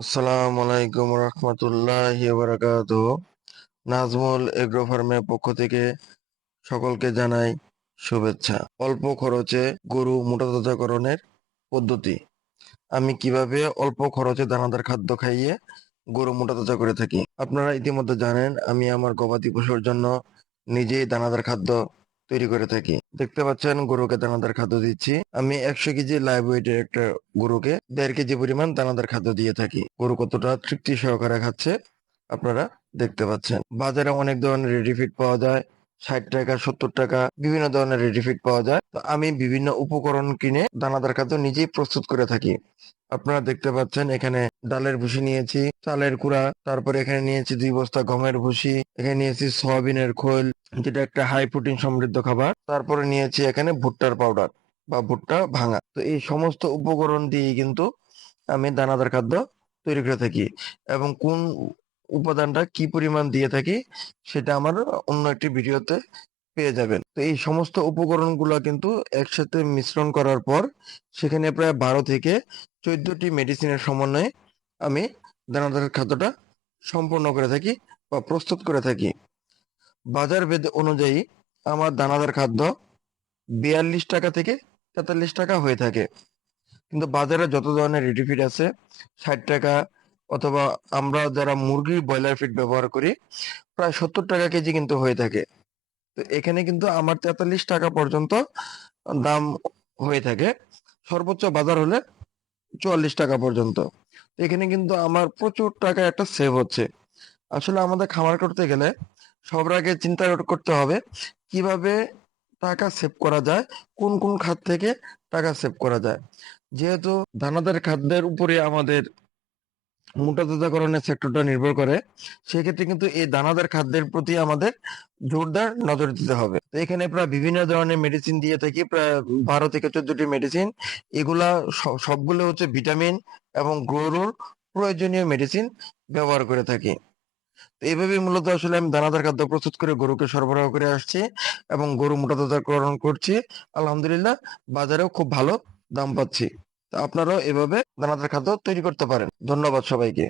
আসসালামু আলাইকুম রহমতুল্লাহি ওয়া বারাকাতুহু। নাজমুল এগ্রো ফার্মের পক্ষ থেকে সকলকে জানাই শুভেচ্ছা। অল্প খরচে গরু মোটাতাজাকরণের পদ্ধতি। আমি কিভাবে অল্প খরচে দানাদার খাদ্য খাইয়ে গরু মোটাতাজা করে থাকি। আপনারা ইতিমধ্যে জানেন আমি আমার গবাদি পশুর জন্য নিজেই দানাদার খাদ্য তৈরি করে থাকি। দেখতে পাচ্ছেন গরুকে দানাদার খাদ্য দিচ্ছি। আমি 100 কেজি লাইভ ওয়েটের একটা গরুকে 1.5 কেজি পরিমাণ দানাদার খাদ্য দিয়ে থাকি। গরু কতটা তৃপ্তি সহকারে খাচ্ছে আপনারা দেখতে পাচ্ছেন। বাজারে অনেক ধরনের রেডি ফিড পাওয়া যায়, 60 টাকা 70 টাকা বিভিন্ন ধরনের রেডি ফিড পাওয়া যায়। তো আমি বিভিন্ন উপকরণ কিনে দানাদার খাদ্য নিজেই প্রস্তুত করে থাকি। আপনারা দেখতে পাচ্ছেন এখানে ডালের ভুসি নিয়েছি, চালের কুড়া, তারপরে এখানে নিয়েছি 2 বস্তা গমের ভুসি, এখানে নিয়েছি সয়াবিনের খোল, যেটা একটা হাই প্রোটিন সমৃদ্ধ খাবার। তারপরে নিয়েছি এখানে ভুট্টার পাউডার বা ভুট্টা ভাঙা। তো এই সমস্ত উপকরণ দিয়ে কিন্তু আমি দানাদার খাদ্য তৈরি করে থাকি, এবং কোন উপাদানটা কি পরিমাণ দিয়ে থাকি সেটা আমার অন্য একটি ভিডিওতে পেয়ে যাবেন। তো এই সমস্ত উপকরণগুলো কিন্তু একসাথে মিশ্রণ করার পর সেখানে প্রায় 12 থেকে 14টি মেডিসিনের সমন্বয়ে আমি দানাদার খাদ্যটা সম্পূর্ণ করে থাকি বা প্রস্তুত করে থাকি। বাজার ভেদ অনুযায়ী আমার দানাদার খাদ্য 42 টাকা থেকে 43 টাকা হয়ে থাকে, কিন্তু বাজারে যত ধরনের রেডি ফিড আছে 60 টাকা, অথবা আমরা যারা মুরগির ব্রয়লার ফিড ব্যবহার করি প্রায় 70 টাকা কেজি কিন্তু হয়ে থাকে। তো এখানে কিন্তু আমার 43 টাকা পর্যন্ত দাম হয়ে থাকে, সর্বোচ্চ বাজার হলে 44 টাকা পর্যন্ত। তো এখানে কিন্তু আমার প্রচুর টাকা একটা সেভ হচ্ছে। আসলে আমাদের খামার করতে গেলে সবার আগে চিন্তা করতে হবে কিভাবে টাকা সেভ করা যায়, কোন কোন খাত থেকে টাকা সেভ করা যায়। যেহেতু দানাদার খাদ্যের উপরে আমাদের মোটাতাজাকরণের সেক্টরটা নির্ভর করে, সেক্ষেত্রে কিন্তু এই দানাদার খাদ্যের প্রতি আমাদের জোরদার নজর দিতে হবে। তো এখানে প্রায় বিভিন্ন ধরনের মেডিসিন দিয়ে থাকি, প্রায় 12 থেকে 14টি মেডিসিন। এগুলা সবগুলো হচ্ছে ভিটামিন এবং গরুর প্রয়োজনীয় মেডিসিন ব্যবহার করে থাকি। তো এইভাবেই মূলত আসলে আমি দানাদার খাদ্য প্রস্তুত করে গরুকে সরবরাহ করে আসছি এবং গরু মোটাতাজাকরণ করছি। আলহামদুলিল্লাহ, বাজারেও খুব ভালো দাম পাচ্ছি। তো আপনারাও এভাবে দানাদার খাদ্য তৈরি করতে পারেন। ধন্যবাদ সবাইকে।